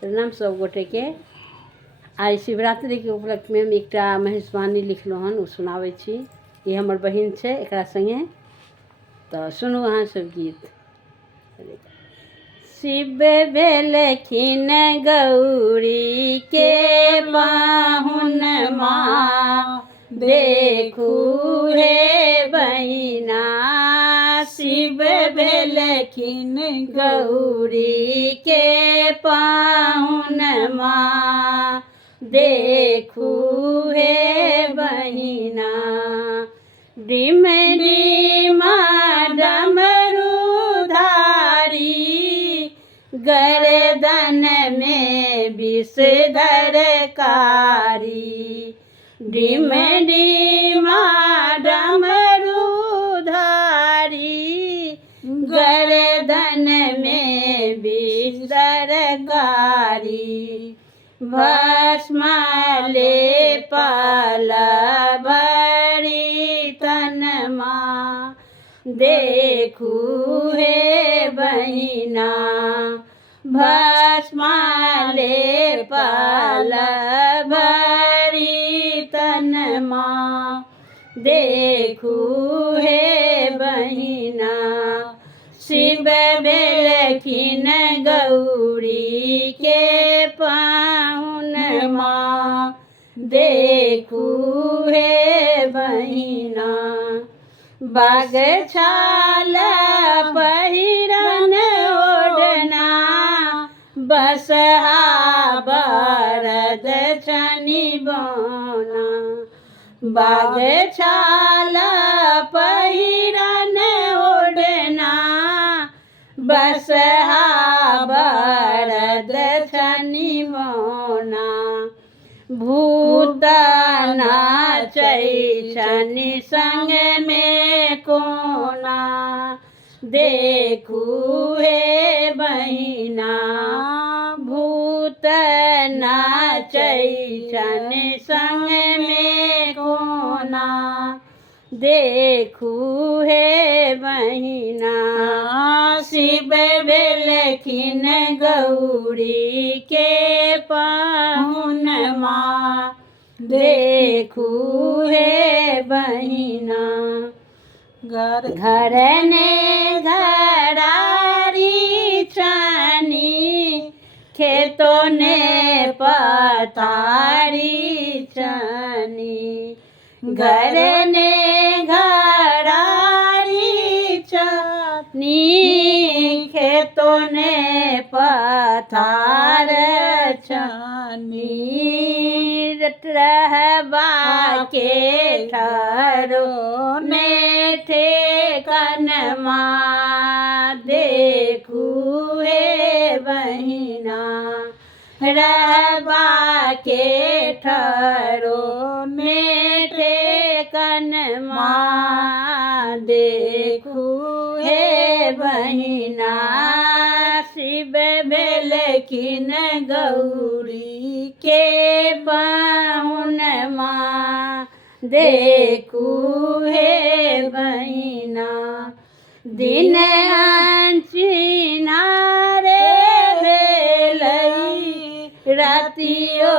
प्रणाम सब गोटे के। आइ शिवरात्रि के उपलक्ष्य में हम एकटा महेशवाणी लिखलहुँ हन, ओ सुनाबै छी। ये हमर बहिन छै, एकरा संगे तऽ सुनू अहाँ सब गीत। शिव भेलखिन गौरी के पाहुन माँ, देखू हे बहिना। शिव भेलखिन गौरी के पाहुन माँ, देखू हे बहिना। डिम डिमा डमरू धारी, गर्दन में विषधर कारी। डिम डिमा डमरू धारी, गर्दन में विषधर कारी। भस्म लेपल भरी तन माँ, देखू हे बहिना। भस्म लेपल भरी तन माँ, देखू हे बहिना। शिव भेलखिन गौरी के पाहुन माँ, देखू हे बहिना। बागछाल पहिरन ओढ़ना, बसहा बरद छनि बौना। बागछाल पहिरन ओढ़ना, बसहा बरद छनि बौना। भूत नाचै छनि संग में कोना, देखू हे बहिना। भूत नाचै छनि संग में कोना, देखू हे बहिना। शिव भेलखिन गौरी के पाहुन माँ, देखू हे बहिना। घर ने घरारी छनि, खेतों ने पथारी छनि। घर ने घरारी छनि, खेतों ने पथार छनि। रहबा के ठहरो में ठेकन माँ, देखू हे बहिना। रहबा के ठहरो में ठेकन माँ, देखू हे बहिना। शिव भेलखिन गौरी के पाहुन माँ, देखू हे बहिना। दिन अंचिनारे भेलै, रातियो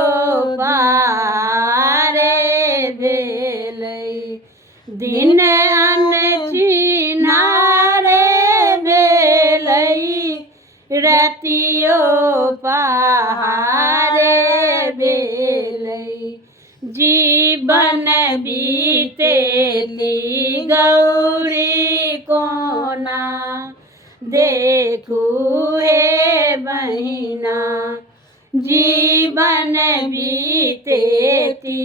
पारे भेलै। दिन अनचिन्हारे भेलै, रातियो पहारे भेलै। जीवन बीतेली गौरी कोना, देखू हे बहिना। जीवन बीतेती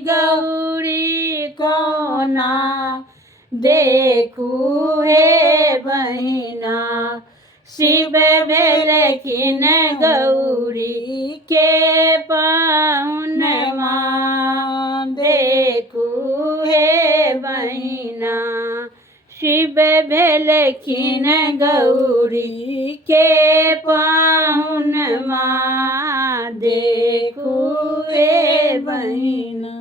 गौरी कोना, देखू हे बहिना। शिव भेलखिन गौरी के पाहुन माँ, देखू हे बहिना। शिव भेलखिन गौरी के पाहुन माँ, देखू हे बहिना।